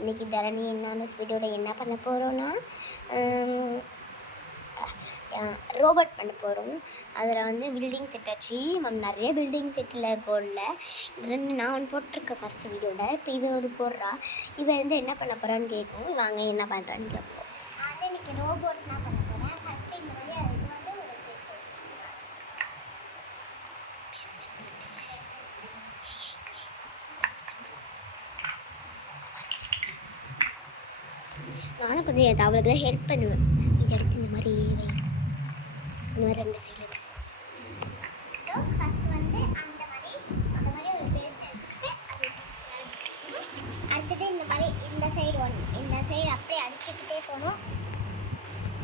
இன்றைக்கி தரணி என்னான வீடியோவில் என்ன பண்ண போகிறோன்னா ரோபோட் பண்ண போகிறோம். அதில் வந்து பில்டிங் செட் ஆச்சு. நிறைய பில்டிங் செட்டில் போடல, நான் ஒன்று போட்டிருக்கேன் ஃபஸ்ட்டு வீடியோவில். இப்போ இவன் ஒரு போடுறா. இவன் வந்து என்ன பண்ண போகிறான்னு கேட்கும். வாங்க என்ன பண்ணுறான்னு கேட்போம். வந்து இன்றைக்கி ரோபோட் என்ன பண்ண போகிறேன். ஃபஸ்ட்டு இந்த மாதிரி அது வந்து ஒரு நானும் கொஞ்சம் என் அவளுக்கு தான் ஹெல்ப் பண்ணுவேன். இதை எடுத்து இந்த மாதிரி இந்த மாதிரி 2 சைடில் ஃபஸ்ட் வந்து அந்த மாதிரி ஒரு பேஸ் எடுத்துக்கிட்டு அடுத்தது இந்த மாதிரி இந்த சைடு அப்படியே அடிச்சுக்கிட்டே போகணும்.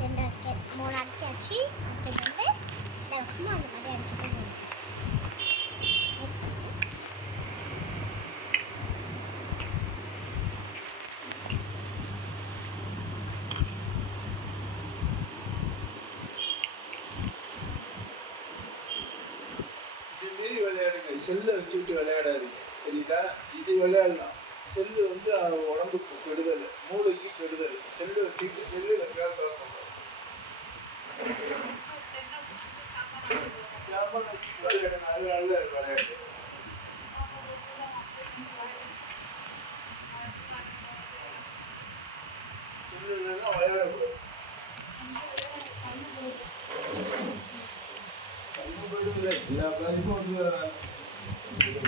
2 அடிக்க 3 அடிக்காச்சு. அடுத்தது வந்து இந்த பக்கமும் அந்த மாதிரி அடிச்சுட்டே போகணும். விளையாடுங்க. செல்லை வச்சுக்கிட்டு விளையாடாது, தெரியுதா? இது விளையாடலாம். செல்லு வந்து உடம்புக்கு கெடுதல், மூளைக்கு கெடுதல். செல்லை வச்சுக்கிட்டு செல்லில் விளையாட விளையாடுங்க. அதனால விளையாடு செல்லுலாம் விளையாடக்கூடாது. எல்லா பாதிப்பும் வந்து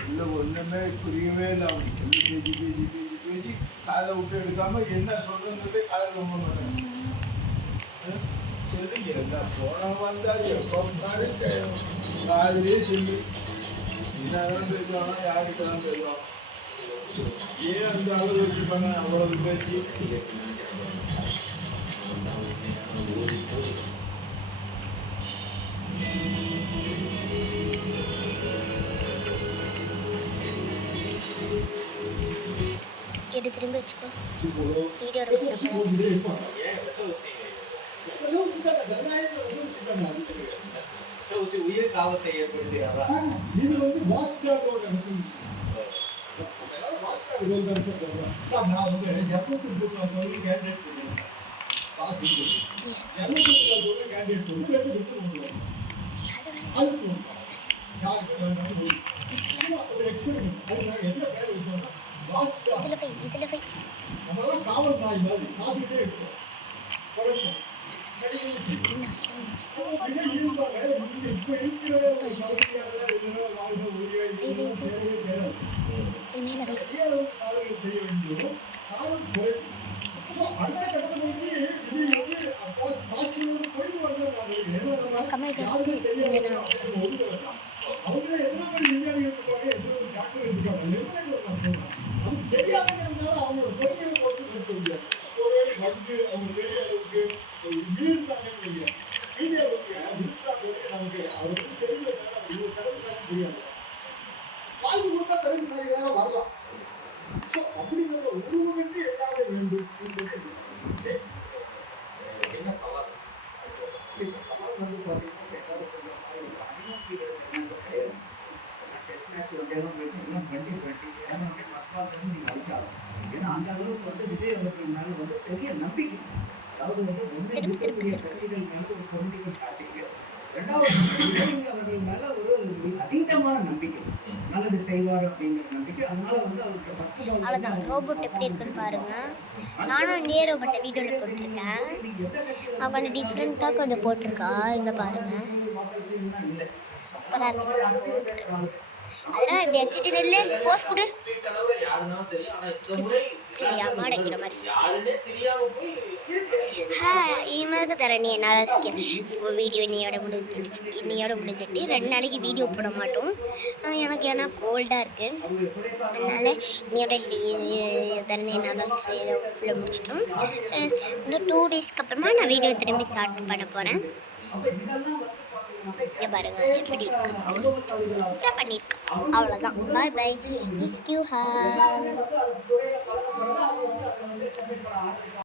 உள்ள ஒன்றுமே புரியவே இல்லை. அவங்க சொல்லி பேசி காதை விட்டு எடுக்காம என்ன சொல்றதுன்றதே காதை நம்ப மாட்டாங்க. சொல்லி எல்லாம் போன வந்தா எப்போ காதலே சொல்லி என்னதான் பேசுவாங்க, யார்கிட்ட தான் பேசுவாங்க. ஏன் அந்த அளவு வச்சுப்பாங்க அவ்வளவு பேச்சு. கேட்டு திரும்பி வச்சுக்கோ. வீடியோ உயிருக்கு ஆபத்தை ஏற்படுத்துகிறாரா? இது வந்து வாட்ச் டாகோட ரெசல்யூஷன். வாட்ச் டாக் ரோல் தான் சார் போடுறேன். நான் வந்து 230 கேண்டிடேட் கொடுக்குறேன். பாஸ் இருக்குது. 230 கேண்டிடேட் கொடுத்து 2 ரிசல்ட் பண்ணுவோம். அது போடுவோம். யாருக்கு வேண்டாம் ஒரு எக்ஸ்பெரிமெண்ட். அது நான் என்ன பேர் வச்சோம்னா வாட்ச் டாக். இதில் போய் நம்மளாம் காவல் நாய் மாதிரி காத்துக்கிட்டே இருக்கோம். குழப்பம் செய்ய வேண்டியதும் காலம் குறைக்கும். அடுத்த கட்டத்துக்கு இது வந்து போய் அவங்க எத்தனை பேர் விஞ்ஞானிகள் இருப்பாங்க, எத்தனை டாக்டர் இருப்பாங்க, நமக்கு தெரியாதுங்கிறதுனால அவங்களோட பொறுமையை குறைச்சிட்டு முடியாது. ஒருவேளை வந்து அவங்க பெரிய அளவுக்கு மினிஸ்டாங்க மீடியா மினிஸ்டாங்க நமக்கு அவருக்கு தெரியலனால இவ்வளவு திறமைசாலி தெரியாது. வாய்ப்பு கொடுத்தா திறமைசாலி வேற வரலாம். ஸோ அப்படிங்கிற உருவகத்து எல்லாமே வேண்டும் என்பது என்ன சவால். இந்த சவால் வந்து பார்த்தீங்கன்னா எல்லாரும் சொல்ற மாதிரி ஒரு 570 கிடையாது. டெஸ்ட் மேட்ச் ரெண்டெல்லாம் போயிடுச்சு. இன்னும் 2020 எல்லாமே ஃபர்ஸ்ட் பால் இருந்து நீங்கள் அடிச்சாலும். ஏன்னா அந்த அளவுக்கு வந்து விஜய் அவர்கள் மேலே வந்து பெரிய நம்பிக்கை. அதாவது வந்து ஒன்று இருக்கக்கூடிய கட்சிகள் மேலே ஒரு பொலிட்டிக்கல் ஃபேட்டிங், ரெண்டாவது விஜய் அவர்கள் மேலே ஒரு அதீதமான நம்பிக்கை, நல்லது செய்வார் அப்படிங்கிற நம்பிக்கை. அதனால வந்து அவருக்கு ஃபர்ஸ்ட் பால் அவ்வளோதான். ரோபோட் எப்படி இருக்குன்னு பாருங்க. நானும் இதே ரோபோட்டை வீடியோவில் போட்டிருக்கேன். அவள் கொஞ்சம் டிஃப்ரெண்ட்டாக கொஞ்சம் போட்டிருக்கா. இங்கே பாருங்க, சூப்பராக இருக்கு. அதெல்லாம் இப்படி வச்சுட்டு நெல்லு போஸ் கொடு. மாடைக்கிற மாதிரி இவங்களுக்கு தரணி என்னால் வீடியோ இன்னையோட முடிஞ்சிட்டு 2 நாளைக்கு வீடியோ போட மாட்டோம். எனக்கு ஏன்னா கோல்டாக இருக்குது. அதனால் இன்னையோட தரணி என்னால் ஃபுல்லாக முடிச்சிட்டோம். இன்னும் 2 டேஸ்க்கு அப்புறமா நான் வீடியோ திரும்பி ஸ்டார்ட் பண்ண போகிறேன். இங்கே பாருங்க எப்படி இருக்கு, சூப்பராக பண்ணியிருக்கேன். அவ்வளோதான். பாய் பாய். இஸ் கியூ ஹா.